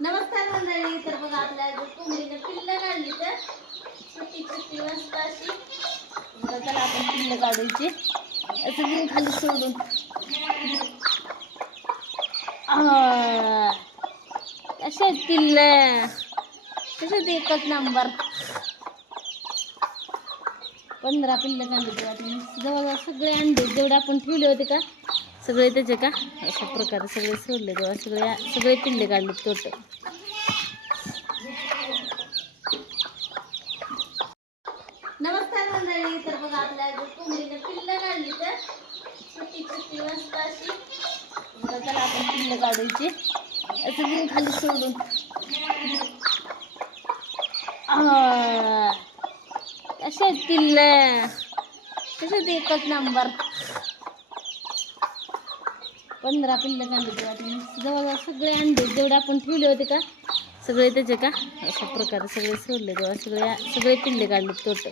नमस्कार मंडळी. तर बघा आपल्या कोंबडीने पिल्लं काढली तर छोटी छोटी मस्त अशी. बघा त्याला आपण पिल्लं काढायची असं घेऊन खाली सोडून. कसे आहेत पिल्लं, कसे ते एकच नंबर. 15 पिल्लं काढली तेव्हा जवळजवळ सगळे अंडे जेवढे आपण ठेवले होते का सगळे त्याचे का अशा प्रकारे सगळे सोडले तेव्हा सगळे पिल्ले काढले टोटल. नमस्कार मंडळी. तर बघा आपल्या कोंबडीने पिल्लं काढली तर छोटी छोटी मस्त अशी. बघा त्याला आपण पिल्लं काढायची असं घेऊन खाली सोडून. कसे आहेत पिल्लं, कसे ते एकच नंबर. 15 पिल्लं काढली तेव्हा जवळजवळ सगळे अंडे जेवढे आपण ठेवले होते का सगळे त्याचे का अशा प्रकारे सगळे सोडले तेव्हा सगळे पिल्ले काढले टोटल.